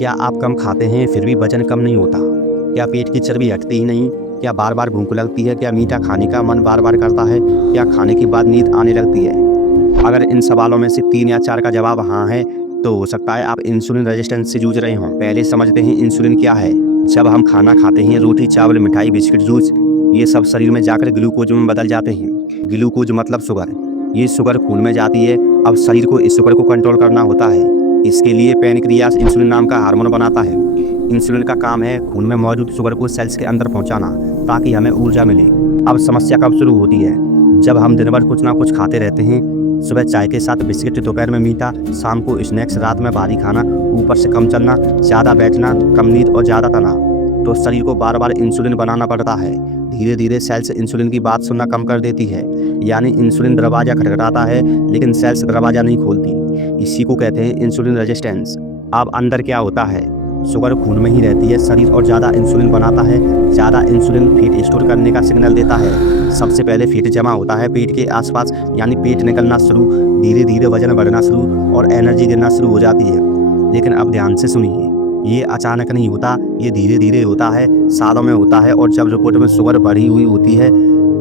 क्या आप कम खाते हैं फिर भी वजन कम नहीं होता? क्या पेट की चर्बी हटती ही नहीं? क्या बार बार भूख लगती है? क्या मीठा खाने का मन बार बार करता है? क्या खाने के बाद नींद आने लगती है? अगर इन सवालों में से 3 या 4 का जवाब हाँ है, तो हो सकता है आप इंसुलिन रेजिस्टेंस से जूझ रहे हों। पहले समझते हैं इंसुलिन क्या है। जब हम खाना खाते हैं, रोटी, चावल, मिठाई, बिस्किट, जूस, ये सब शरीर में जाकर ग्लूकोज में बदल जाते हैं। ग्लूकोज मतलब शुगर। ये शुगर खून में जाती है। अब शरीर को इस शुगर को कंट्रोल करना होता है। इसके लिए पैनक्रियास इंसुलिन नाम का हार्मोन बनाता है। इंसुलिन का काम है खून में मौजूद शुगर को सेल्स के अंदर पहुंचाना, ताकि हमें ऊर्जा मिले। अब समस्या कब शुरू होती है? जब हम दिन भर कुछ ना कुछ खाते रहते हैं। सुबह चाय के साथ बिस्किट, दोपहर में मीठा, शाम को स्नैक्स, रात में भारी खाना, ऊपर से कम चलना, ज़्यादा बैठना, कम नींद और ज़्यादा तनाव। तो शरीर को बार बार इंसुलिन बनाना पड़ता है। धीरे धीरे सेल्स इंसुलिन की बात सुनना कम कर देती है। यानी इंसुलिन दरवाजा खटखटाता है, लेकिन सेल्स दरवाजा नहीं खोलती। इसी को कहते हैं इंसुलिन रेजिस्टेंस। अब अंदर क्या होता है? शुगर खून में ही रहती है शरीर, और ज़्यादा इंसुलिन बनाता है। ज़्यादा इंसुलिन फैट स्टोर करने का सिग्नल देता है। सबसे पहले फैट जमा होता है पेट के आसपास, यानी पेट निकलना शुरू। धीरे धीरे वजन बढ़ना शुरू और एनर्जी गिरना शुरू हो जाती है। लेकिन अब ध्यान से सुनिए, ये अचानक नहीं होता, ये धीरे धीरे होता है, सालों में होता है। और जब रिपोर्ट में शुगर बढ़ी हुई होती है,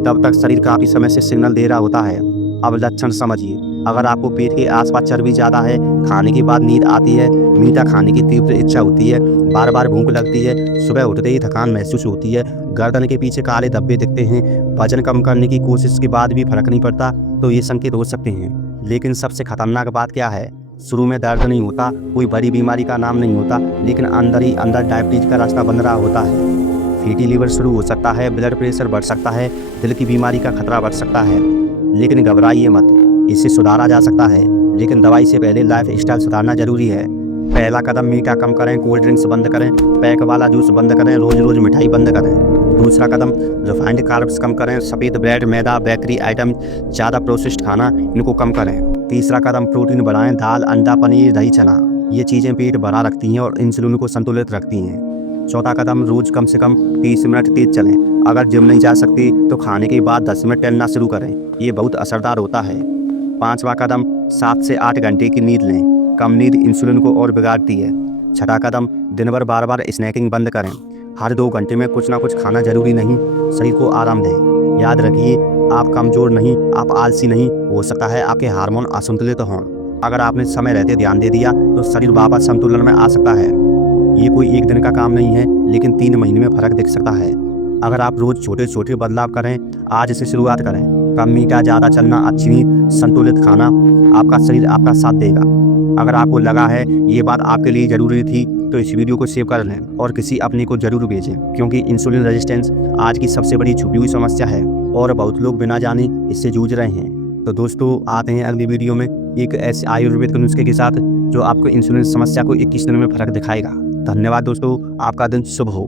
तब तक शरीर काफ़ी समय से सिग्नल दे रहा होता है। अब लक्षण समझिए। अगर आपको पेट के आसपास चर्बी ज़्यादा है, खाने के बाद नींद आती है, मीठा खाने की तीव्र इच्छा होती है, बार बार भूख लगती है, सुबह उठते ही थकान महसूस होती है, गर्दन के पीछे काले धब्बे दिखते हैं, वजन कम करने की कोशिश के बाद भी फर्क नहीं पड़ता, तो ये संकेत हो सकते हैं। लेकिन सबसे खतरनाक बात क्या है? शुरू में दर्द नहीं होता, कोई बड़ी बीमारी का नाम नहीं होता, लेकिन अंदर ही अंदर डायबिटीज का रास्ता बन रहा होता है। फैटी लीवर शुरू हो सकता है, ब्लड प्रेशर बढ़ सकता है, दिल की बीमारी का खतरा बढ़ सकता है। लेकिन घबराइए मत, इससे सुधारा जा सकता है। लेकिन दवाई से पहले लाइफ स्टाइल सुधारना जरूरी है। पहला कदम, मीठा कम करें, कोल्ड ड्रिंक्स बंद करें, पैक वाला जूस बंद करें, रोज रोज मिठाई बंद करें। दूसरा कदम, रिफाइंड कार्ब्स कम करें, सफ़ेद ब्रेड, मैदा, बेकरी आइटम, ज़्यादा प्रोसेस्ड खाना, इनको कम करें। तीसरा कदम, प्रोटीन बढ़ाएं, दाल, अंडा, पनीर, दही, चना, ये चीज़ें पेट भरा रखती हैं और इंसुलिन को संतुलित रखती हैं। चौथा कदम, रोज कम से कम 30 मिनट तेज चलें। अगर जिम नहीं जा सकती तो खाने के बाद 10 मिनट टहलना शुरू करें, ये बहुत असरदार होता है। पांचवा कदम, 7 से 8 घंटे की नींद लें। कम नींद इंसुलिन को और बिगाड़ती है। छठा कदम, दिन भर बार बार स्नैकिंग बंद करें। हर 2 घंटे में कुछ ना कुछ खाना जरूरी नहीं, शरीर को आराम दें। याद रखिए, आप कमजोर नहीं, आप आलसी नहीं, हो सकता है आपके हार्मोन असंतुलित हों। अगर आपने समय रहते ध्यान दे दिया तो शरीर वापस संतुलन में आ सकता है। ये कोई एक दिन का काम नहीं है, लेकिन 3 महीने में फर्क दिख सकता है। अगर आप रोज छोटे छोटे बदलाव करें, आज से शुरुआत करें। कम मीठा, ज़्यादा चलना, अच्छी नींद, संतुलित खाना, आपका शरीर आपका साथ देगा। अगर आपको लगा है ये बात आपके लिए ज़रूरी थी, तो इस वीडियो को सेव कर लें और किसी अपने को जरूर भेजें, क्योंकि इंसुलिन रेजिस्टेंस आज की सबसे बड़ी छुपी हुई समस्या है और बहुत लोग बिना जाने इससे जूझ रहे हैं। तो दोस्तों, आते हैं अगली वीडियो में एक ऐसे आयुर्वेद के नुस्खे के साथ जो आपको इंसुलिन समस्या को 21 दिन में फर्क दिखाएगा। धन्यवाद दोस्तों, आपका दिन शुभ हो।